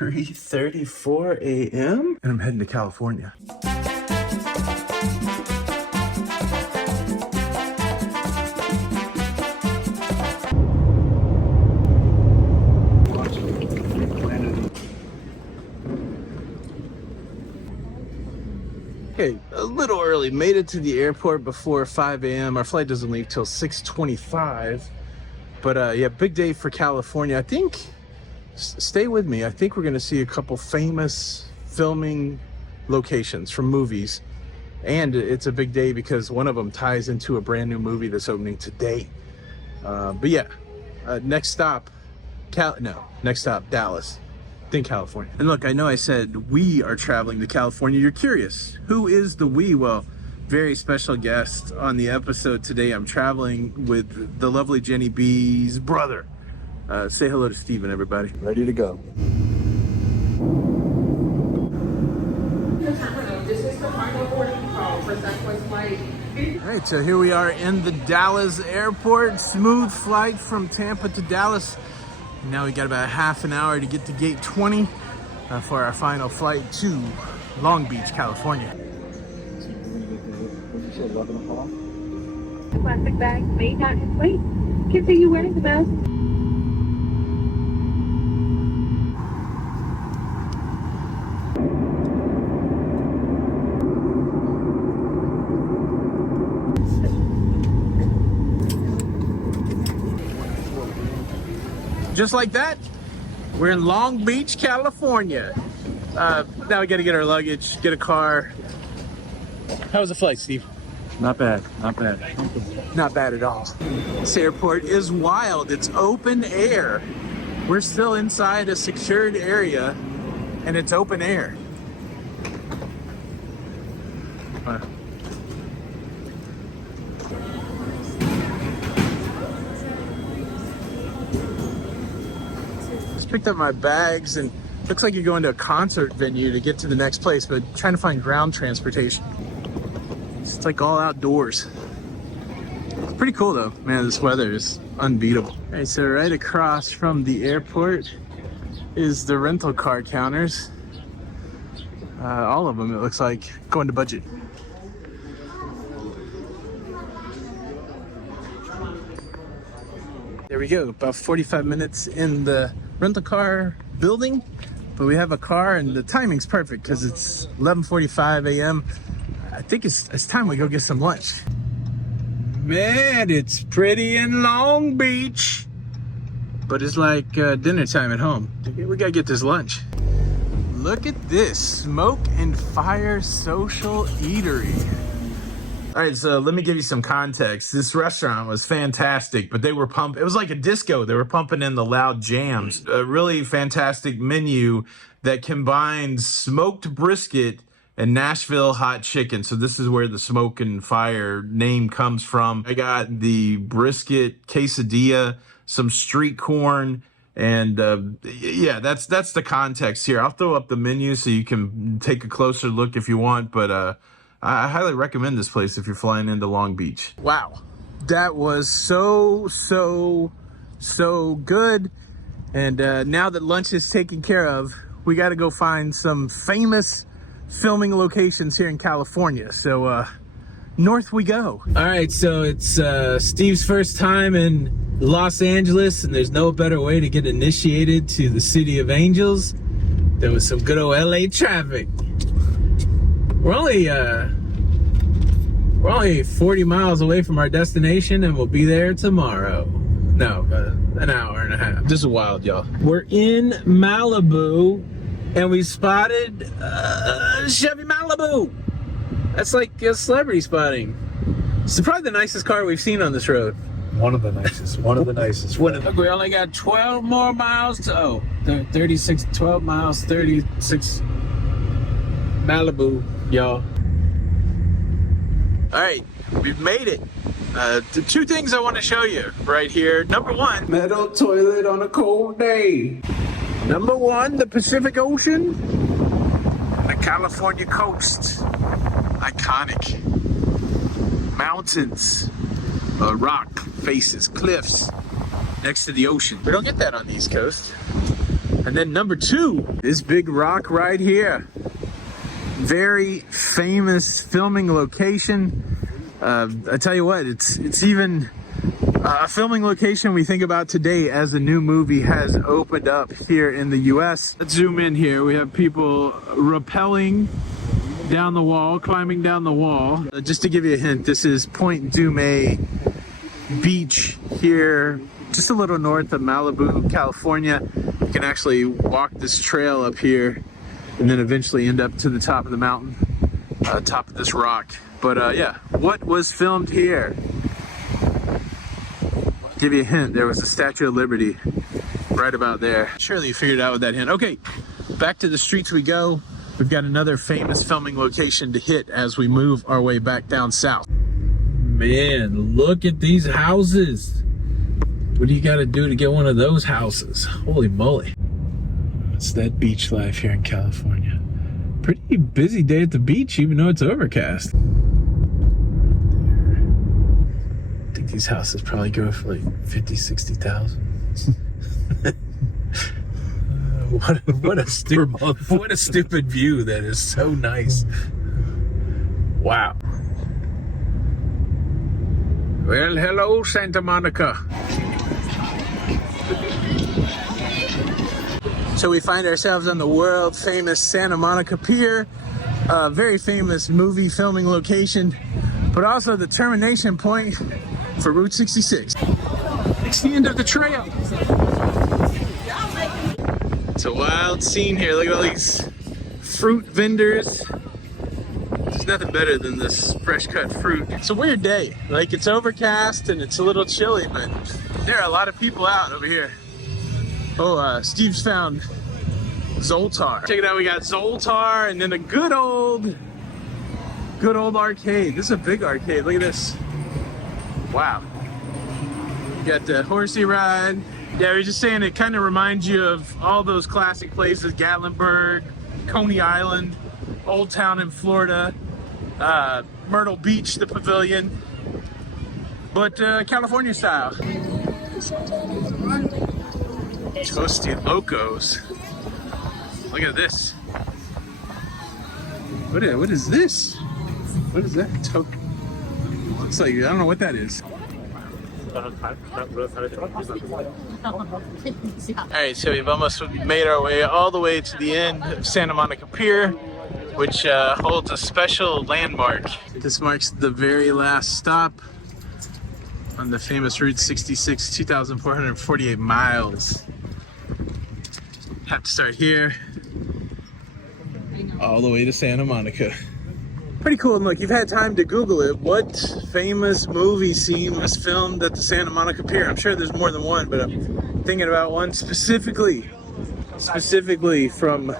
3:34 a.m. and I'm heading to California. Okay, a little early. Made it to the airport before 5 a.m. Our flight doesn't leave till 6:25. But yeah, big day for California. I think, stay with me, I think we're gonna see a couple famous filming locations from movies. And it's a big day because one of them ties into a brand new movie that's opening today. But yeah, next stop, next stop, Dallas. Then California. And look, I know I said we are traveling to California. You're curious, who is the we? Well, very special guest on the episode today. I'm traveling with the lovely Jenny B's brother. Say hello to Steven, everybody. Ready to go. This is the final boarding call for Southwest flight. All right, so here we are in the Dallas airport. Smooth flight from Tampa to Dallas. Now we got about half an hour to get to gate 20 for our final flight to Long Beach, California. The plastic bag may not inflate. Continue wearing the mask. Just like that, we're in Long Beach, California. Now we gotta get our luggage, get a car. How was the flight, Steve? Not bad, not bad. Not bad at all. This airport is wild. It's open air. We're still inside a secured area and it's open air. Picked up my bags and looks like you're going to a concert venue to get to the next place, but trying to find ground transportation. It's like all outdoors. It's pretty cool though. Man, this weather is unbeatable. All right, so right across from the airport is the rental car counters. All of them, it looks like, going to budget. There we go, about 45 minutes in the rental car building, but we have a car and the timing's perfect because it's 11:45 a.m. I think it's time we go get some lunch. Man, it's pretty in Long Beach, but it's like dinner time at home. We gotta get this lunch. Look at this, Smoke and Fire Social Eatery. All right, so let me give you some context. This restaurant was fantastic, but they were it was like a disco. They were pumping in the loud jams. A really fantastic menu that combines smoked brisket and Nashville hot chicken. So this is where the Smoke and Fire name comes from. I got the brisket quesadilla, some street corn, and yeah, that's the context here. I'll throw up the menu so you can take a closer look if you want, but I highly recommend this place if you're flying into Long Beach. Wow, that was so good. And now that lunch is taken care of, we got to go find some famous filming locations here in California. So north we go. All right, so it's Steve's first time in Los Angeles, and there's no better way to get initiated to the City of Angels than with some good old LA traffic. We're only 40 miles away from our destination, and we'll be there tomorrow. No, an hour and a half. This is wild, y'all. We're in Malibu, and we spotted Chevy Malibu. That's like celebrity spotting. It's probably the nicest car we've seen on this road. One of the nicest. Look, we only got 12 more miles to 36, 12 miles, 36 Malibu, y'all. All right, we've made it. The two things I want to show you right here. Number one, Metal toilet on a cold day. Number one, the Pacific Ocean and the California coast. Iconic. Mountains, rock faces, cliffs next to the ocean. We don't get that on the East Coast. And then number 2, this big rock right here. Very famous filming location. I tell you what, it's even a filming location we think about today as a new movie has opened up here in the US. Let's zoom in here. We have people rappelling down the wall, climbing down the wall. Just to give you a hint, this is Point Dume Beach here, just a little north of Malibu, California. You can actually walk this trail up here and then eventually end up to the top of the mountain, top of this rock. But yeah, what was filmed here? Give you a hint, there was the Statue of Liberty right about there. Surely you figured out with that hint. Okay, back to the streets we go. We've got another famous filming location to hit as we move our way back down south. Man, look at these houses. What do you gotta do to get one of those houses? Holy moly. It's that beach life here in California. Pretty busy day at the beach, even though it's overcast. I think these houses probably go for like 50, 60,000. What a stupid view. That is so nice. Wow. Well, hello, Santa Monica. So we find ourselves on the world famous Santa Monica Pier, a very famous movie filming location, but also the termination point for Route 66. It's the end of the trail. It's a wild scene here. Look at all these fruit vendors. There's nothing better than this fresh cut fruit. It's a weird day. Like, it's overcast and it's a little chilly, but there are a lot of people out over here. Oh, Steve's found Zoltar. Check it out, we got Zoltar and then a good old arcade. This is a big arcade, look at this. Wow. You got the horsey ride. Yeah, we were just saying it kind of reminds you of all those classic places, Gatlinburg, Coney Island, Old Town in Florida, Myrtle Beach, the pavilion, but California style. Toasty Locos. Look at this. What is this? What is that? Looks like, I don't know what that is. Alright, so we've almost made our way all the way to the end of Santa Monica Pier, which holds a special landmark. This marks the very last stop on the famous Route 66, 2,448 miles. Have to start here, all the way to Santa Monica. Pretty cool. And look, you've had time to Google it. What famous movie scene was filmed at the Santa Monica Pier? I'm sure there's more than one, but I'm thinking about one specifically from,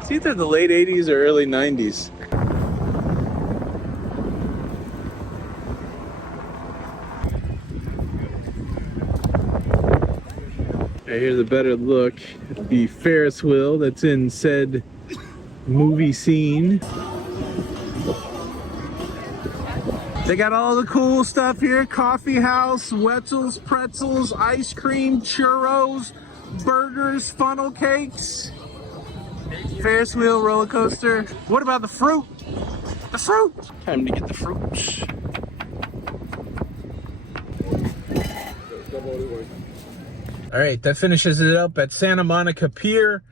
it's either the late 80s or early 90s. Right, here's a better look at the Ferris wheel that's in said movie scene. They got all the cool stuff here. Coffee house, Wetzel's, pretzels, ice cream, churros, burgers, funnel cakes, Ferris wheel, roller coaster. What about the fruit? The fruit! Time to get the fruits. All right, that finishes it up at Santa Monica Pier.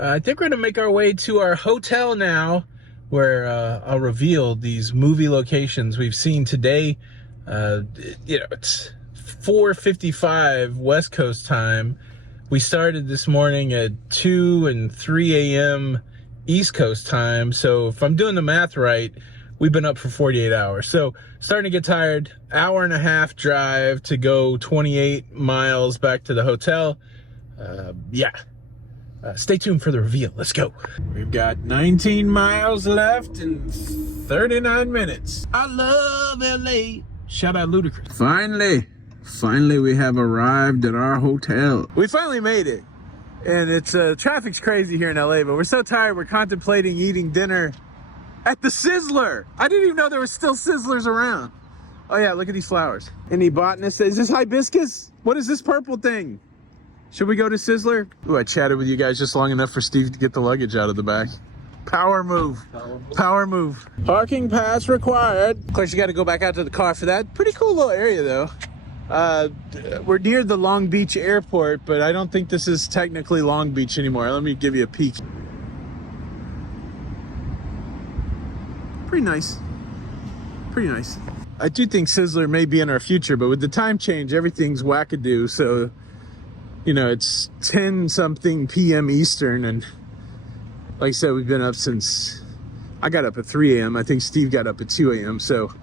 I think we're gonna make our way to our hotel now, where I'll reveal these movie locations we've seen today. You know, it's 4:55 West Coast time. We started this morning at 2 and 3 a.m. East Coast time. So if I'm doing the math right, we've been up for 48 hours. So starting to get tired. Hour and a half drive to go 28 miles back to the hotel. Yeah. Stay tuned for the reveal. Let's go. We've got 19 miles left in 39 minutes. I love LA. Shout out Ludacris. Finally we have arrived at our hotel. We finally made it. And it's traffic's crazy here in LA, but we're so tired we're contemplating eating dinner at the Sizzler. I didn't even know there were still Sizzlers around. Oh yeah, look at these flowers. Any botanists? Is this hibiscus? What is this purple thing? Should we go to Sizzler? Ooh, I chatted with you guys just long enough for Steve to get the luggage out of the back. Power move. Power move. Parking pass required. Of course, you got to go back out to the car for that. Pretty cool little area, though. We're near the Long Beach airport, but I don't think this is technically Long Beach anymore. Let me give you a peek. Pretty nice. Pretty nice. I do think Sizzler may be in our future, but with the time change, everything's wackadoo. So, you know, it's 10-something p.m. Eastern, and like I said, we've been up since I got up at 3 a.m. I think Steve got up at 2 a.m. So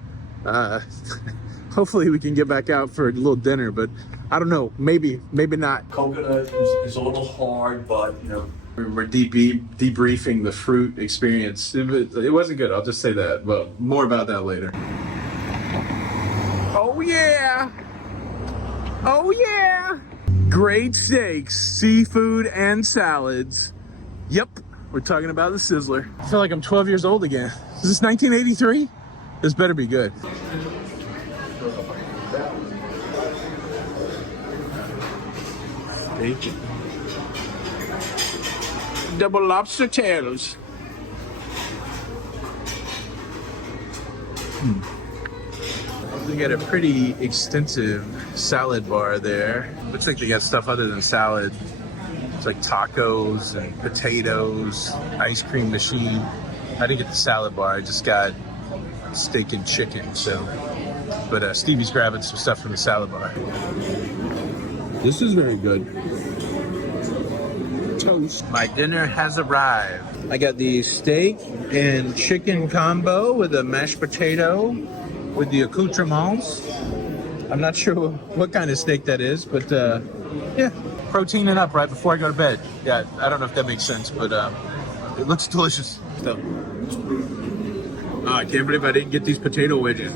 hopefully we can get back out for a little dinner, but I don't know. Maybe not. Coconut is a little hard, but you know. We're debriefing the fruit experience. It wasn't good, I'll just say that. But more about that later. Oh yeah! Oh yeah! Great steaks, seafood, and salads. Yep, we're talking about the Sizzler. I feel like I'm 12 years old again. Is this 1983? This better be good. Steak. Double lobster tails. We got a pretty extensive salad bar there. Looks like they got stuff other than salad. It's like tacos and potatoes, ice cream machine. I didn't get the salad bar, I just got steak and chicken. But Stevie's grabbing some stuff from the salad bar. This is very good. Toast. My dinner has arrived. I got the steak and chicken combo with a mashed potato with the accoutrements. I'm not sure what kind of steak that is, but yeah, proteining up right before I go to bed. Yeah, I don't know if that makes sense, but it looks delicious. So, I can't believe I didn't get these potato wedges.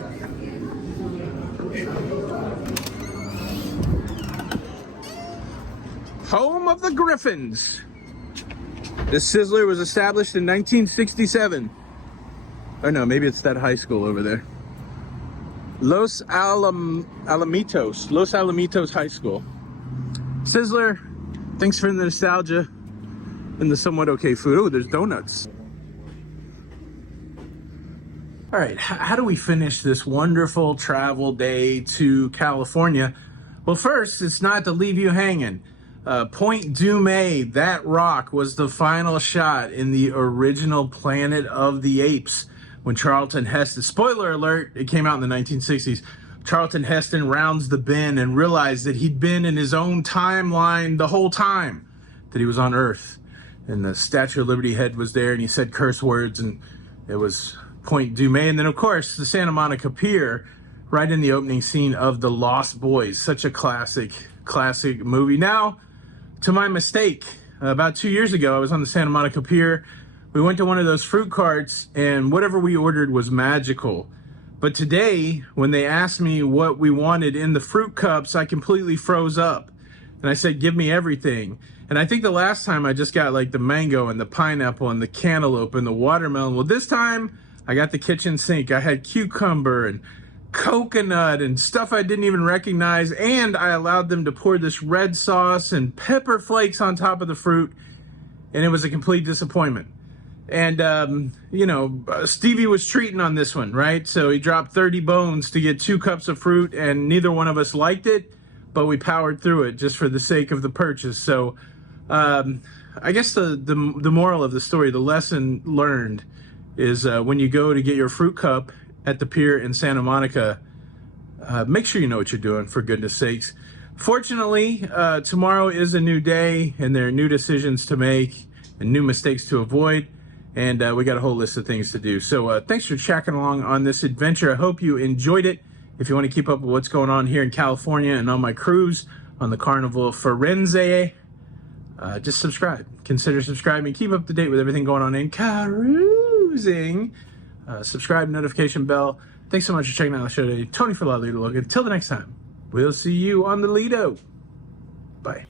Home of the Griffins. This Sizzler was established in 1967. Oh no, maybe it's that high school over there. Los Alamitos High School. Sizzler, thanks for the nostalgia and the somewhat okay food. Oh, there's donuts. All right, how do we finish this wonderful travel day to California? Well, first, it's not to leave you hanging. Point Dume, that rock, was the final shot in the original Planet of the Apes when Charlton Heston, spoiler alert, it came out in the 1960s, Charlton Heston rounds the bend and realized that he'd been in his own timeline the whole time that he was on Earth. And the Statue of Liberty head was there, and he said curse words, and it was Point Dume. And then, of course, the Santa Monica Pier, right in the opening scene of The Lost Boys. Such a classic movie. Now, to my mistake, about 2 years ago, I was on the Santa Monica Pier. We went to one of those fruit carts, and whatever we ordered was magical. But today, when they asked me what we wanted in the fruit cups, I completely froze up. And I said, give me everything. And I think the last time I just got like the mango and the pineapple and the cantaloupe and the watermelon. Well, this time I got the kitchen sink. I had cucumber and coconut and stuff I didn't even recognize, and I allowed them to pour this red sauce and pepper flakes on top of the fruit, and it was a complete disappointment. And you know, Stevie was treating on this one, right? So he dropped 30 bones to get 2 cups of fruit, and neither one of us liked it, but we powered through it just for the sake of the purchase. So I guess the moral of the story, the lesson learned, is when you go to get your fruit cup at the pier in Santa Monica, make sure you know what you're doing, for goodness sakes. Fortunately, tomorrow is a new day, and there are new decisions to make and new mistakes to avoid, and we got a whole list of things to do. So thanks for checking along on this adventure. I hope you enjoyed it. If you want to keep up with what's going on here in California and on my cruise on the Carnival Firenze, just subscribe. Consider subscribing. Keep up to date with everything going on in cruising. Subscribe, notification bell. Thanks so much for checking out the show today. Tony for La Lido Look. Until the next time, we'll see you on the Lido. Bye.